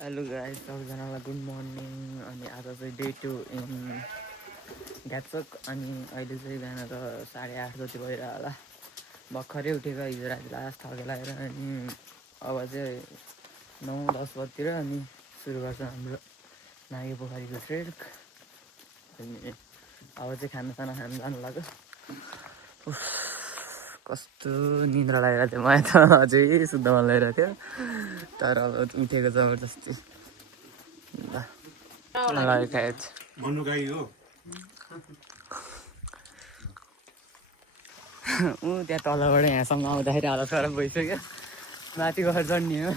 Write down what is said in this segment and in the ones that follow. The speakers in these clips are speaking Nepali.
हेलो गाइस, सबैजनालाई गुड मर्निङ। अनि आज चाहिँ डे 2 इन ग्याप्सक। अनि अहिले चाहिँ बिहान त 8:30 जति भइरह होला। भर्खरै उठेको, हिजो राति लास्ट थके लगाएर। अनि अब चाहिँ 9-10 बजीतिर अनि सुरु गर्छ हाम्रो नागे पोखरीको ट्रेक। अनि अब चाहिँ खाना खानु जानु लाग्यो। कस्तो निद्रा लागेर थियो, मलाई त अझै शुद्ध मन लागिरहेको थियो। तर अब उठेको जबरजस्ती त्यहाँ तलबाट यहाँसम्म आउँदाखेरि हालत खराब भइसक्यो। माथि गएर चढ्ने हो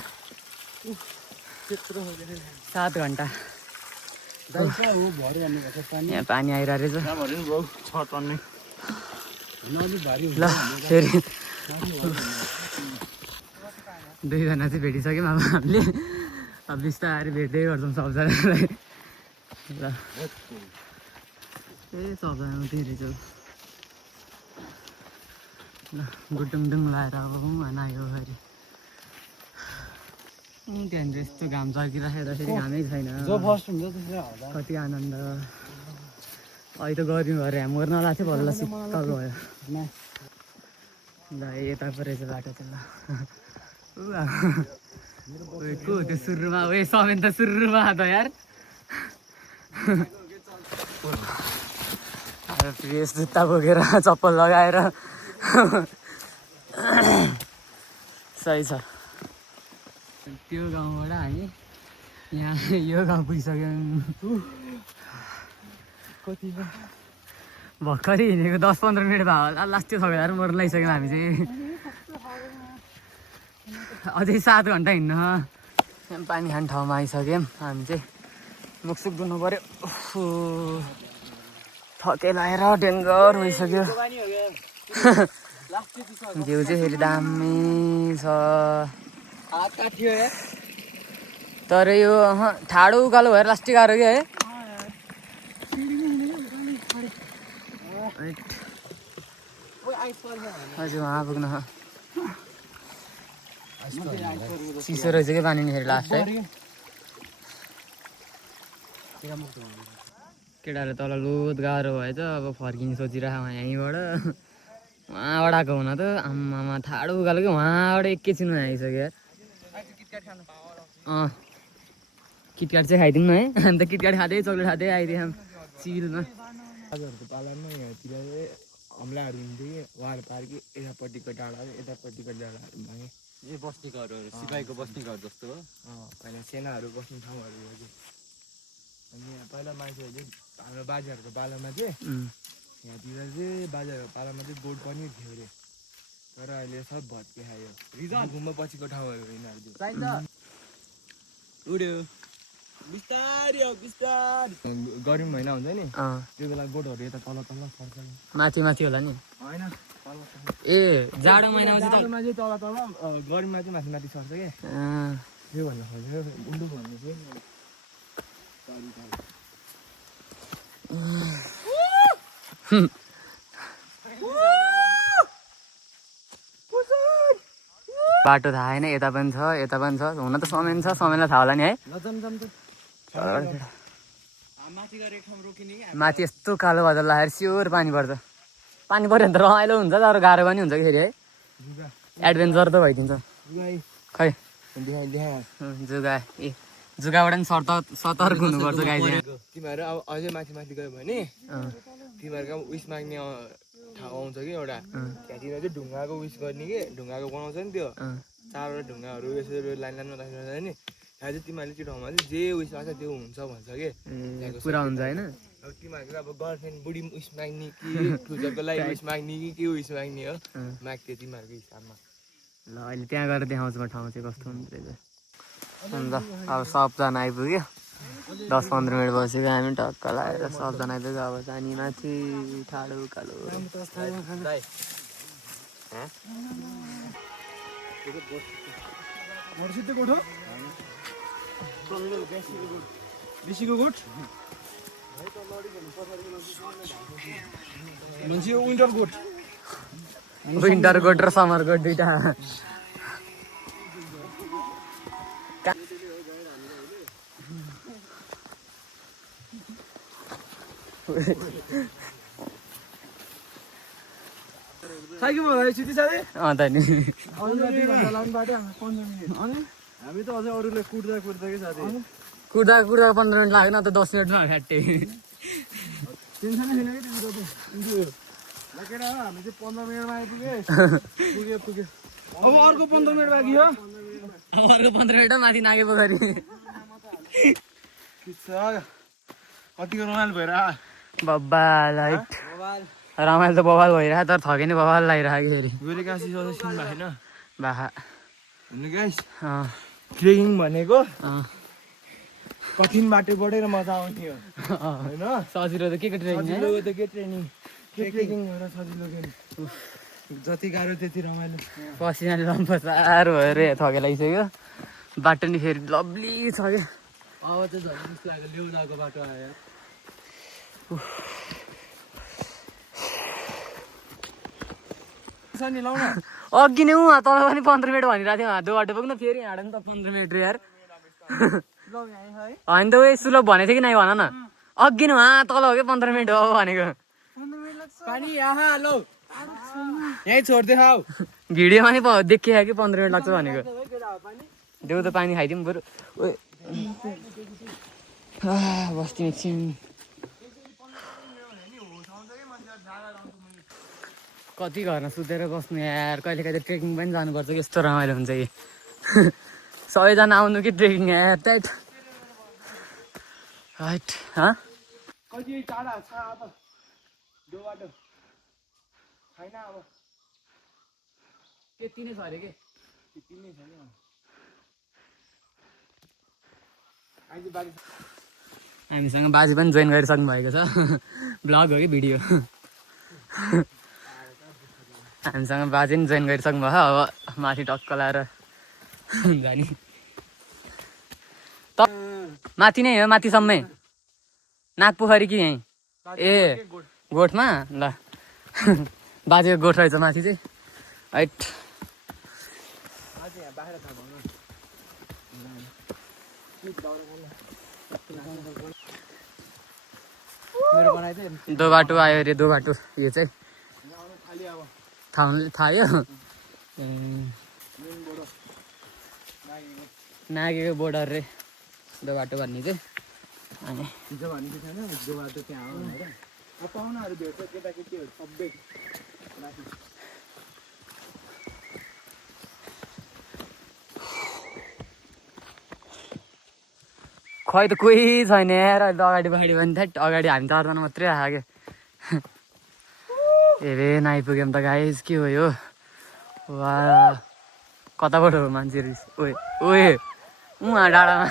7 घन्टा। यहाँ पानी आइरहेको रहेछ। ल फेरि 2जना चाहिँ भेटिसक्यौँ। अब हामीले अब बिस्तारै भेट्दै गर्छौँ सबजनालाई। ल सबजना उठिरहेछ। ल गुटुङडुङ लगाएर अब नाग्यो फेरि। त्यहाँनिर यस्तो घाम चर्किराखेर फेरि घामै छैन। कति आनन्द। अहिले त गर्मी भएर यहाँ मर्न लाग्छ थियो, बल्ल शीतल भयो। ल यता पो रहेछ बाटो चाहिँ। ल को त्यो सुरुमा समेन त सुरुमा त यार। प्रेस जुत्ता बोकेर चप्पल लगाएर सही छ। त्यो गाउँबाट हामी यहाँ यो गाउँ पुगिसक्यौँ। कति भर्खरै हिँडेको 10-15 मिनट भयो होला। लास्टै थकेर मर्न लागिसक्यौँ हामी चाहिँ। अझै 7 घन्टा हिँड्नु। पानी खाने ठाउँमा आइसक्यौँ हामी चाहिँ। मुखसुख धुनु पऱ्यो। थके लगाएर डेन्जर भइसक्यो। घिउ चाहिँ फेरि दामी छ। तर यो ठाडो उकालो भएर लास्टै गाह्रो क्या है। हजुर उहाँ पुग्नु चिसो रहेछ क्या पानी नि फेरि लास्ट है। केटाहरू तल लोत गाह्रो भएछ। अब फर्किने सोचिरहेको यहीँबाट। उहाँबाट आएको हुन त आम्मामा ठाडो उकालो कि उहाँबाट एकैछिनमा आइसक्यो यार। किटकाट चाहिँ खाइदिउँ न है। अन्त किटकाट खाँदै चक्लेट खाँदै आइदिउँ चिलमा। आजहरूको पालामा यहाँतिर हमलाहरू हुन्थ्यो कि वार पार कि यतापट्टिको डाँडाहरू यतापट्टिको डाँडाहरू भागे। ए बस्ने घरहरू सिपाहीको बस्ने घर जस्तो हो। पहिला सेनाहरू बस्ने ठाउँहरू हो कि। अनि यहाँ पहिला मान्छेहरूले हाम्रो बाजेहरूको पालामा चाहिँ यहाँतिर चाहिँ बाजेहरूको पालामा चाहिँ बोट पनि थियो अरे। तर अहिले सब भत्के खायो। रिजर्भ घुम्न पछिको ठाउँहरू यिनीहरू उड्यो बिस्तारै गर्मी महिना हुन्छ नि, त्यो बेला बोटहरू यता तल तल सर्छ। माथि होला नि होइन ए जाडो महिनामा चाहिँ तल गर्मीमा चाहिँ माथि माथि सर्छ क्या। त्यो भन्नु खोज्यो उल्लु भन्नु थियो। बाटो थाहा छैन। यता पनि छ यता पनि छ। हुन त समेन छ, समेनलाई थाहा होला नि है। माथि यस्तो कालो बादल लाग्दाखेरि स्योर पानी पर्छ। पानी पऱ्यो भने त रमाइलो हुन्छ, तर गाह्रो पनि हुन्छ कि फेरि है। एडभेन्चर त भइदिन्छ खै। जुगा ए जुगाबाट नि सतर्क हुनुपर्छ गाई। तिमीहरू अब अझै माथि माथि गयो भने तिमीहरूको उइस माग्ने ठाउँ आउँछ कि एउटा। त्यहाँतिर चाहिँ ढुङ्गाको उइस गर्ने कि ढुङ्गाको बनाउँछ नि त्यो। 4वटा ढुङ्गाहरू यसरी लाइन लाइनमा राखेर नि त्यहाँ चाहिँ तिमीहरूले त्यो ठाउँमा चाहिँ जे उइस लाग्छ त्यो हुन्छ भन्छ कि। पुरा हुन्छ होइन। अब तिमीहरूको अब गर्लफ्रेन्ड बुढी उइस माग्ने कि फ्युचरको लागि उइस माग्ने कि के उइस माग्ने हो माग्थ्यो तिमीहरूको हिसाबमा। ल अहिले त्यहाँ गएर देखाउँछु म ठाउँ चाहिँ कस्तो हुन्छ रहेछ। अन्त अब सबजना आइपुग्यो। 10-15 मिनट बसेको हामी टक्क लगाएर सबजना आइपुग्यो। अब जानी माथि ठाडो उकालो। विन्टर गोट र समर गोट दुइटा। साइकल भगाइ सिधै साथै त नि हामी त अझै अरूले कुट्दा के साथै कुर्दा 15 मिनट लाग्यो न त 10 मिनटमा फ्याट्टे टेन्सनै छैन कि तिम्रो त केटा हो हामी चाहिँ 15 मिनटमा आइपुगे पुग्यो अब अर्को 15 मिनट बाँकी हो अर्को 15 मिनटमा माथि नागे पोखरी कतिको रमाइलो भएर बब्बाल रमाइलो त बबाल भइरहेको तर थके नि बबाल लागिरहेको फेरि गोरेकासी सधैँ सिन भएन बाखा गाइस ट्रेकिङ भनेको कठिन बाटोबाटै र मजा आउने हो होइन सजिलो त के ट्रेनिङ त के ट्रेकिङ भएर सजिलो गेम जति गाह्रो त्यति रमाइलो पसिनाले लम्पसार भएर थके लागिसक्यो बाटो नि फेरि लभली छ क्या अब चाहिँ झन् जस्तो लाग्यो ल्याउदाको बाटो आयो नि लाउन अघि नै उहाँ तल पनि 15 मिनट भनिरहेको थियो दो बाटो पुग्न फेरि हिँड नि त 15 मिनट यार होइन त उयो सुलभ भनेको थियो कि नै भन न अघि नै उहाँ तल हो कि 15 मिनट हो भनेको पानी यहाँ लो यहीँ छोड्दै खाऊ भिडियोमा नि देखियो कि 15 मिनट लाग्छ भनेको देऊ त पानी खाइदिउँ बरु बस्ती एकछिन कति घरमा सुतेर बस्नु यार कहिले कहिले ट्रेकिङ पनि जानुपर्छ कि यस्तो रमाइलो हुन्छ कि सबैजना आउनु कि ट्रेकिङ यार टाइट राइट कति टाढा छ अब दो बाटो छैन अब त्यति नै छ अरे के त्यति नै छ नि अहिले बारी हामीसँग बाजे पनि जोइन गरिसक्नु भएको छ ब्लग हो कि भिडियो हामीसँग बाजे पनि जोइन गरिसक्नु भयो अब माथि टक्क लाएर जाने त माथि नै हो माथिसम्मै नागपोखरी कि यहीँ ए गोठमा ल बाजेको गोठ रहेछ माथि चाहिँ राइट दो बाटो आयो अरे दो बाटो यो चाहिँ थाहा नागेको बोर्डर रे दो बाटो भन्ने चाहिँ अनि दो बाटो त्यहाँ हो भनेर पाहुनाहरू भेट्छ केटाकेटीहरू सबै खै त कोही छैन यार अहिले त अगाडि पछाडि पनि थ्याट अगाडि हामी 4 जना मात्रै आएको क्या ए नआइपुग्यौँ त गाइस के हो यो वा कताबाट हो मान्छेहरू ओए ओए उहाँ डाँडामा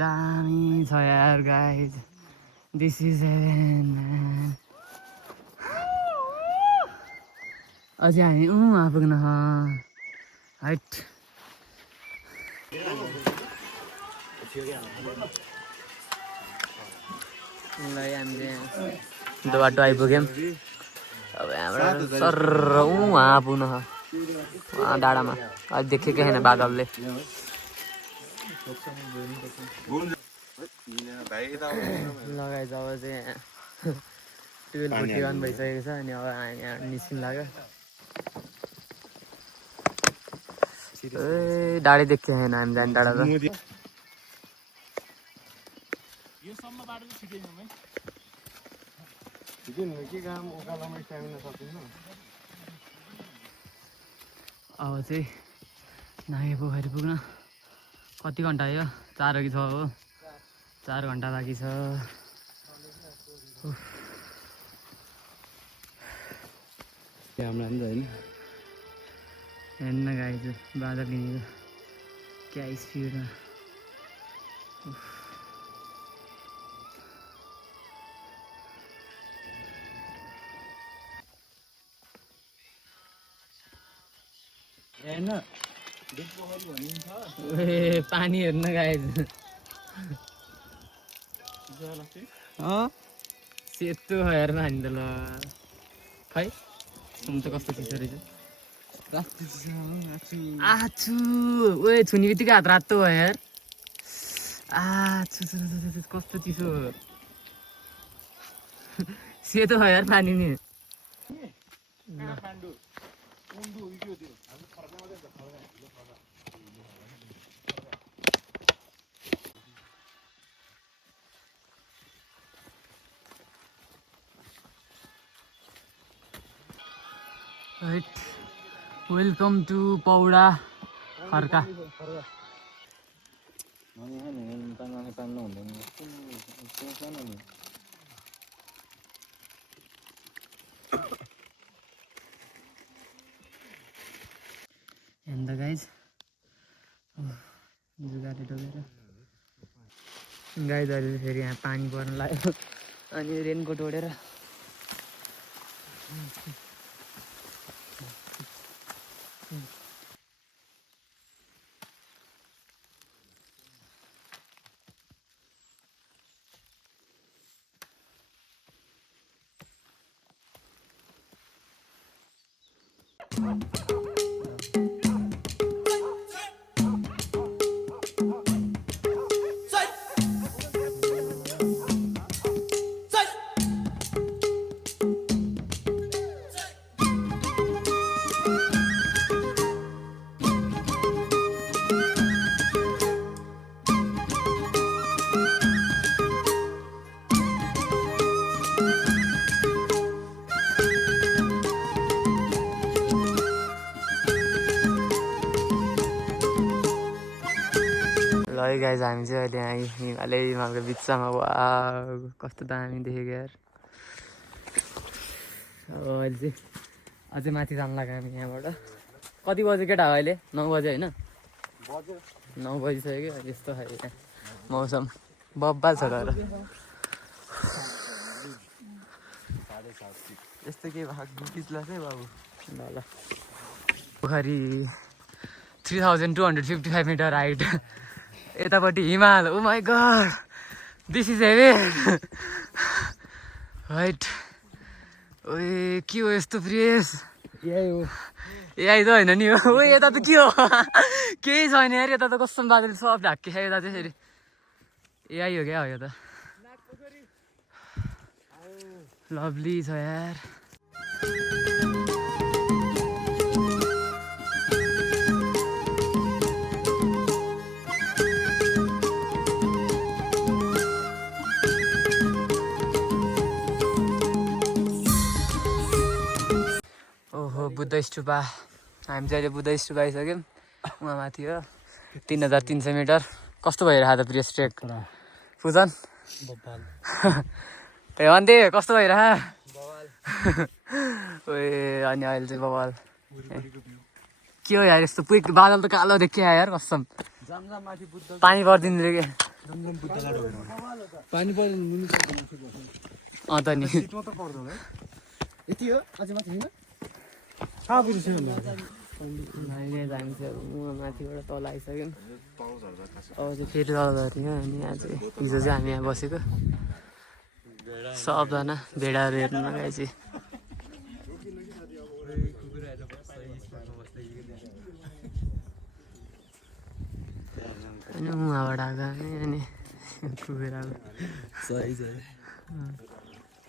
दामी छ यार guys this is heaven man अझै हामी उहाँ पुग्न हाइट हामीले दो बाटो आइपुग्यौँ अब यहाँबाट सर उहाँ पुग्न उहाँ डाँडामा अहिले देखेकै छैन बादलले लगाइ जब चाहिँ 12:41 भइसकेको छ अनि अब हामी यहाँ निस्किनु लाग्यो ए डाँडै देखेको छैन हामी जाने डाँडा त अब चाहिँ नागे पोखरी पुग्न कति घन्टा आयो 4 हो कि 6 हो 4 घन्टा बाँकी छ हामीलाई पनि होइन हेर्न गाइज बादल हिँडेको क्या स्पिडमा हेर्न ए पानी हेर्न गाइज सेतो हेर्न हामी त ल खै सुन त कस्तो चिसो रहेछ आछु ओए छुने बित्तिकै हात रातो भयो यार कस्तो चिसो सेतो भयो यार पानी नि right welcome to Pauda Kharka And the guys जुगाले डोबेर गाइजहरूले फेरि यहाँ पानी पर्न लाग्यो अनि रेनकोट ओढेर ल है गाइज हामी चाहिँ अहिले यहाँ हिमालको बिचमा वा कस्तो दामी देखेको यार अब अहिले चाहिँ अझै माथि जानु लाग्यो हामी यहाँबाट कति बजे केटा हो अहिले 9 बजे होइन 9 बजिसक्यो यस्तो खाले यहाँ मौसम बब्बाल छ गएर यस्तो के भएको पिछला चाहिँ बाबु ल पोखरी 3255 मिटर हाइट यतापट्टि हिमाल oh my god this is heaven right ओए के हो यस्तो प्रियस यही हो यही त होइन नि हो ओए यता त के हो केही छैन यार यता त कस्तो बादल सब ढाकिन्छ यता चाहिँ फेरि यही हो क्या हो यो त लभली छ यार बुद्ध स्तूपा हामी चाहिँ अहिले बुद्ध स्तूपा आइसक्यौँ उहाँ माथि हो 3300 मिटर कस्तो भइरहेको त प्रियस ट्रेक पूजन हेमन्ते कस्तो भइरहेको ओए अनि अहिले चाहिँ बवाल के हो यार यस्तो पुग बादल त कालो देखियो यार कसम पानी पर्दिन रे के पानी पर्दैन त नि यति हो अझै माथि होइन हामी चाहिँ माथिबाट तल आइसक्यौँ अब चाहिँ फेरि तल झऱ्यो अनि यहाँ चाहिँ हिजो चाहिँ हामी यहाँ बसेको सबजना भेडाहरू हेर्नु लगाए चाहिँ अनि उहाँबाट आएको अनि कुकुर आएको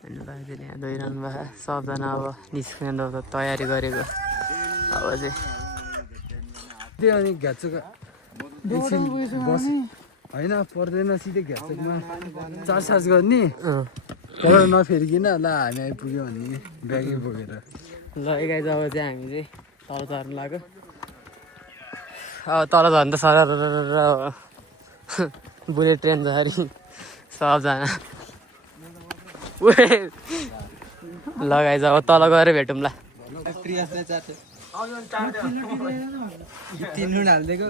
अनि बाजेले यहाँ धोइरहनु भएको सबजना अब निस्किनु त तयारी गरेको अब चाहिँ त्यो अनि घ्याचोक एकछिन बस होइन पर्दैन सिधै घ्याचोकमा चार्ज गर्ने त्यहाँबाट नफेरिकन ल हामी आइपुग्यो भने ब्यागै बोकेर ल गाइज अब चाहिँ हामी चाहिँ तल झर्नु लाग्यो अब तल झर्नु त सर बुलेट ट्रेन झरी सबजना लगाइज अब तल गएर भेटौँला हालिदिएको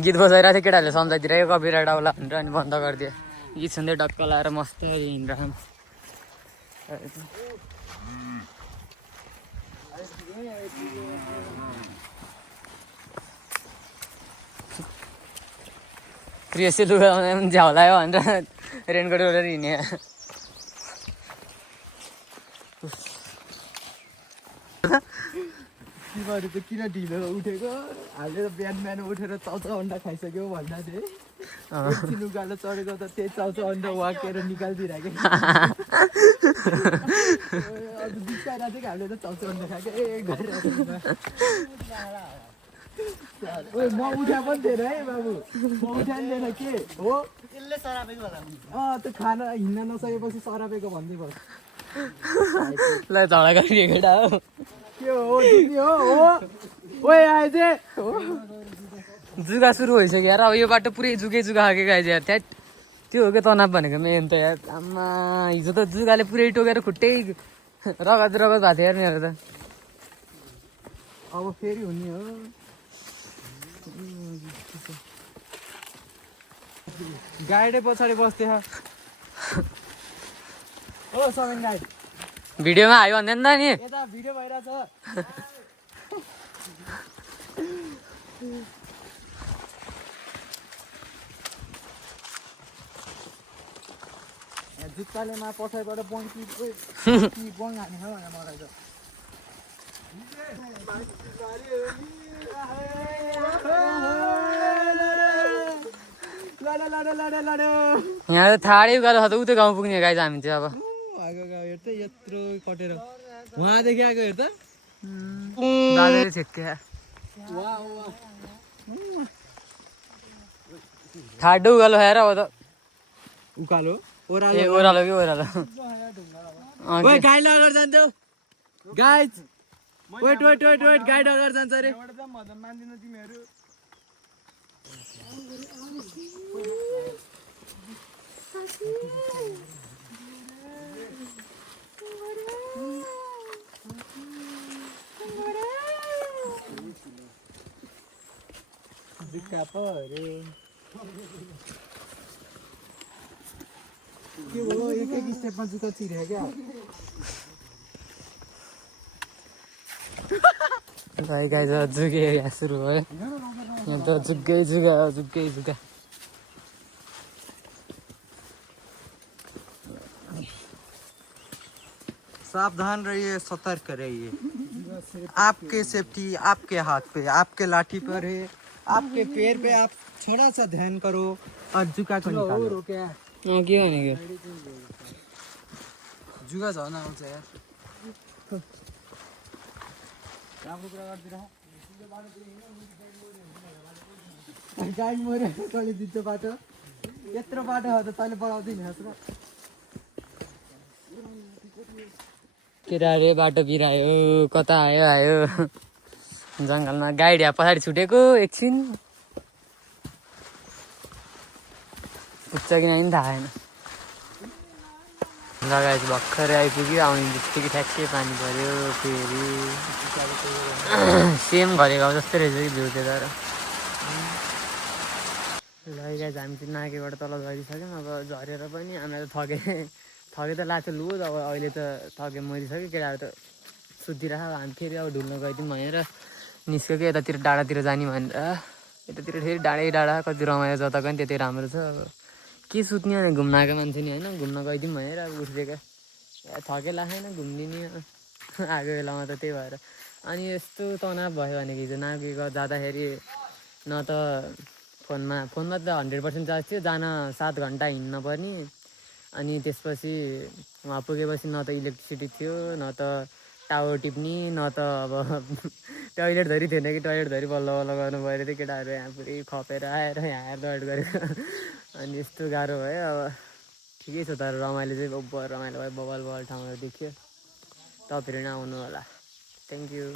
गीत बजाइरहेको थियो केटाहरूले सम्झाइदिरहेको कपिराइट आउला भनेर अनि बन्द गरिदियो गीत सुन्दै डक्क लाएर मस्त हिँडिरहँ प्रियसी लुगा झ्याउलायो भनेर रेनकोट गरेर हिँड्ने तिमीहरू त किन ढिलो उठेको हामीले त बिहान बिहान उठेर चाउचाउ अन्डा खाइसक्यो भन्दा थिएँ एकछिन उकालो चढेको त त्यही चाउचाउ अन्डा वाकेर निकालिदिइराखेँ अझ बिचकाइरहेको थियो कि हामीले त चाउचाउ अन्डा खाएको म उठा पनि थिएन है बाबु म उठाइ थिएन के हो त्यसले सरापेको होला त्यो खाना हिँड्न नसकेपछि सरापेको भन्दै बस ल झगडा गर्ने केटा हो के हो तिमी हो ओए आएछ जुगा सुरु भइसक्यो यार अब यो बाटो पुरै जुगै जुगा खाएको आइज यार त्यहाँ त्यो हो क्या तनाव भनेको मेन त यार आम्मा हिजो त जुगाले पुरै टोकेर खुट्टै रगत रगत भएको थियो यार मेरो त अब फेरि हुने हो गाइडै पछाडि बस्थ्यो हो समेन गाइड भिडियोमा आयो भन्दैन त नि यता भिडियो भइरहेछ जुत्ताले मा पछाडिबाट बङ्की बङ हानेछ भनेर मलाई त यहाँ त ठाडै उकालो छ त उतै गाउँ पुग्ने गाई चाहिँ हामी चाहिँ अब आएको गाउँ हेर त यत्रो कटेर उहाँदेखि आएको हेर त बाजेले छेक्क्या ठाडो उकालो खाएर अब त उकालो ए ओह्रालो कि ओह्रालो ओए गाइड अगाडि जान्छ guide wait wait wait wait guide अगाडि जान्छ अरे मान्दिन तिमीहरू जुका परे के हो एक एक स्टेपमा जुका चिर्यो क्या भाइ गाई त जुगे यहाँ सुरु भयो यहाँ त जुग्गै जुगा हो जुग्गै जुगा सावधान रहिए सतर्क रहिए आपके सेफ्टी आपके हाथ पे आपके लाठी पर है आपके पैर पे आप थोड़ा सा ध्यान करो और जुका को निकालो के भनेको जुगा झन् आउँछ यार गाडी मऱ्यो कहिले दिन्छ बाटो यत्रो बाटो हो त तैँले बढाउँदैन केटाहरू बाटो बिरायो कता आयो आयो जङ्गलमा गाइड यहाँ पछाडि छुटेको एकछिन पुग्छ कि नै थाहा छैन लगाएपछि भर्खरै आइपुग्यो आउने बित्तिकै ठ्याक्कै पानी पऱ्यो फेरि सेम गरेको अब जस्तै रहेछ कि भ्यू त्यो तर लैगाइज हामी चाहिँ नाकेबाट तल झरिसक्यौँ अब झरेर पनि हामीलाई त थके त लाग्छ लु अब अहिले त थके मरिसक्यो केटाहरू त सुतिरहेको हामी फेरि अब ढुल्न गइदिउँ भनेर निस्क्यो कि यतातिर डाँडातिर जाने भनेर यतातिर फेरि डाँडा कति रमाइलो जता पनि त्यतै राम्रो छ अब के सुत्ने भने घुम्न आएको मान्छे नि होइन घुम्न गइदिउँ भनेर अब उठिदिएको थके लाग्दैन घुम्दिने आएको बेलामा त त्यही भएर अनि यस्तो तनाव भयो भनेको हिजो नाकेको जाँदाखेरि न त फोनमा त 100% चार्ज थियो जान 7 घन्टा हिँड्न पर्ने अनि त्यसपछि वहाँ पुगेपछि न त इलेक्ट्रिसिटी थियो न त टावर टिप्ने न त अब टोइलेट धरि थिएन कि टोइलेट धरि बल्ल बल्ल गर्नु पऱ्यो थियो केटाहरू यहाँ पुरै खपेर आएर यहाँ दौड गरेको अनि यस्तो गाह्रो भयो अब ठिकै छ तर रमाइलो चाहिँ रमाइलो भयो बबल ठाउँहरू देखियो तपाईँहरू नै आउनु होला थ्याङ्क यू